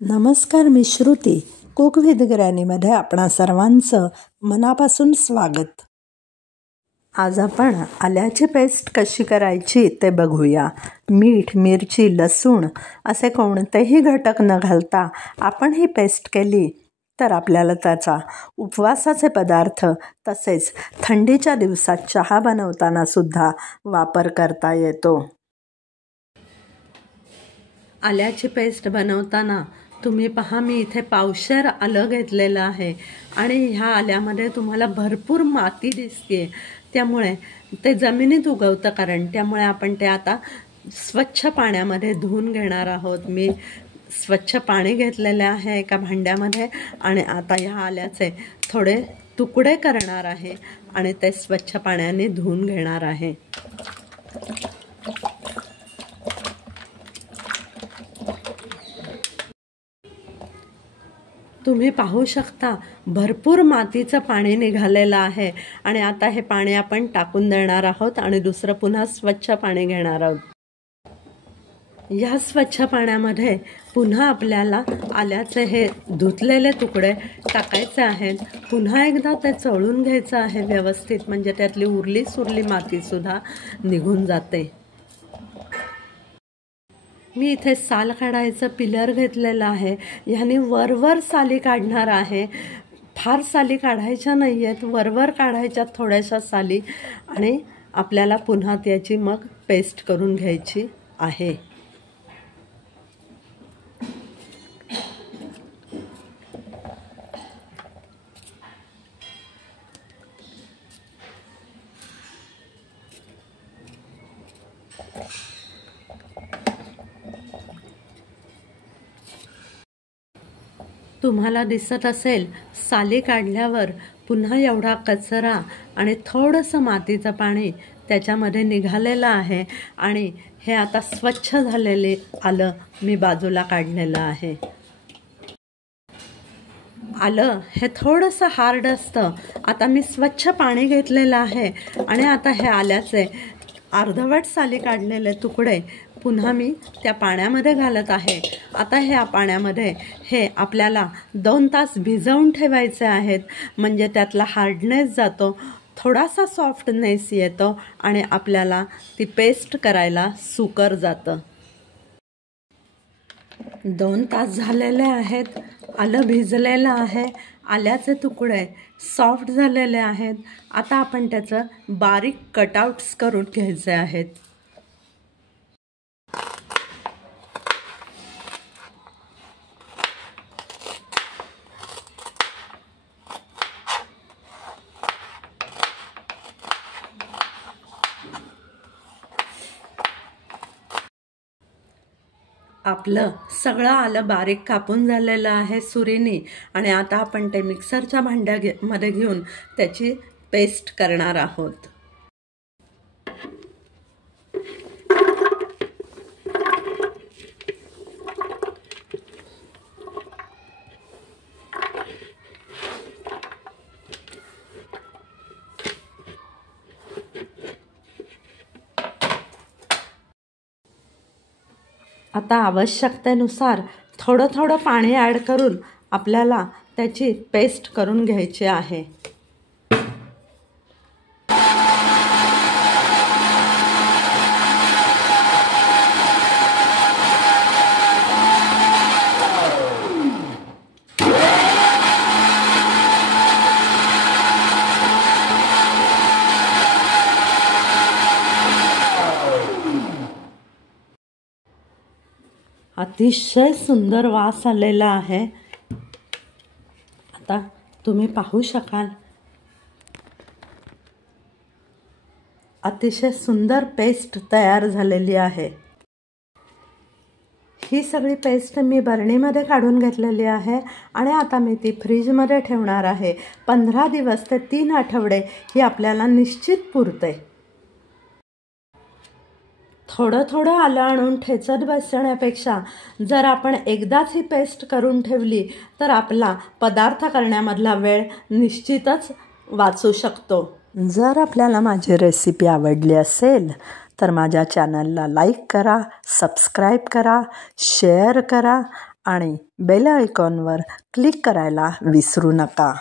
नमस्कार, मी Shruti. Cook with ग्रॅनीमध्ये आपणा सर्वांचं मनापासून स्वागत. आज आपण आल्याची पेस्ट कशी करायची ते बघूया. मीठ, मिरची, लसूण असे कोणतेही घटक न घालता आपण ही पेस्ट केली तर आपल्याला त्याचा उपवासाचे पदार्थ तसेच थंडीच्या दिवसात चहा बनवताना सुद्धा वापर करता येतो. आल्याची पेस्ट बनवताना तुम्ही पहा, मी इथे पावशेर आलं घेतलेलं आहे आणि ह्या आल्यामध्ये तुम्हाला भरपूर माती दिसते, त्यामुळे ते जमिनीत उगवतं कारण त्यामुळे आपण ते आता स्वच्छ पाण्यामध्ये धुवून घेणार आहोत. मी स्वच्छ पाणी घेतलेले आहे एका भांड्यामध्ये आणि आता ह्या आल्याचे थोडे तुकडे करणार आहे आणि ते स्वच्छ पाण्याने धुवून घेणार आहे. तुम्ही पाहू शकता भरपूर मातीचं पाणी निघालेलं आहे आणि आता हे पाणी आपण टाकून देणार आहोत आणि दुसरं पुन्हा स्वच्छ पाणी घेणार आहोत. या स्वच्छ पाण्यामध्ये पुन्हा आपल्याला आल्याचे हे धुतलेले तुकडे टाकायचे आहेत. पुन्हा एकदा ते चोळून घ्यायचं आहे व्यवस्थित, म्हणजे त्यातली उरली सुरली मातीसुद्धा निघून जाते. मी इथे साल काढायचं पिलर घेतलेलं आहे. ह्याने वरवर साली काढणार आहे. फार साली काढायच्या नाही आहेत, वरवर काढायच्या थोड्याशा साली आणि आपल्याला पुन्हा त्याची मग पेस्ट करून घ्यायची आहे. तुम्हाला दिसत असेल साली काढल्यावर पुन्हा एवढा कचरा आणि थोडंसं मातीचं पाणी त्याच्यामध्ये निघालेलं आहे आणि हे आता स्वच्छ झालेले आलं मी बाजूला काढलेलं आहे. आलं हे थोडंसं हार्ड असतं. आता मी स्वच्छ पाणी घेतलेलं आहे आणि आता हे आल्याचे अर्धवट साली काढलेले तुकडे पुन्हा मी त्या पाण्यामध्ये घालत आहे. आता ह्या पाण्यामध्ये हे आपल्याला 2 तास भिजवून ठेवायचे आहेत, म्हणजे त्यातला हार्डनेस जातो, थोडासा सॉफ्टनेस येतो आणि आपल्याला ती पेस्ट करायला सुकर जातं. 2 तास झालेले आहेत. आलं भिजलेलं आहे. आल्याचे तुकडे सॉफ्ट झालेले आहेत. आता आपण त्याचं बारीक कटआउट्स करून घ्यायचे आहेत. आपलं सगळं आलं बारीक कापून झालेलं आहे सुरीने आणि आता आपण ते मिक्सरच्या भांड्यामध्ये घेऊन त्याची पेस्ट करणार आहोत. आता आवश्यकतेनुसार थोडं थोडं पाणी ॲड करून आपल्याला त्याची पेस्ट करून घ्यायची आहे. अतिशय सुंदर वास आलेला आहे. आता तुम्ही पाहू शकाल अतिशय सुंदर पेस्ट तयार झालेली आहे. ही सगळी पेस्ट मी बरणीमध्ये काढून घेतलेली आहे आणि आता मी ती फ्रीजमध्ये ठेवणार आहे. 15 दिवस ते 3 आठवडे ही आपल्याला निश्चित पुरते. थोडं थोडं आलं आणून ठेचत बसण्यापेक्षा जर आपण एकदाच ही पेस्ट करून ठेवली तर आपला पदार्थ करण्यामधला वेळ निश्चितच वाचू शकतो. जर आपल्याला माझी रेसिपी आवडली असेल तर माझ्या चॅनलला लाईक करा, सबस्क्राईब करा, शेअर करा आणि बेल आयकॉनवर क्लिक करायला विसरू नका.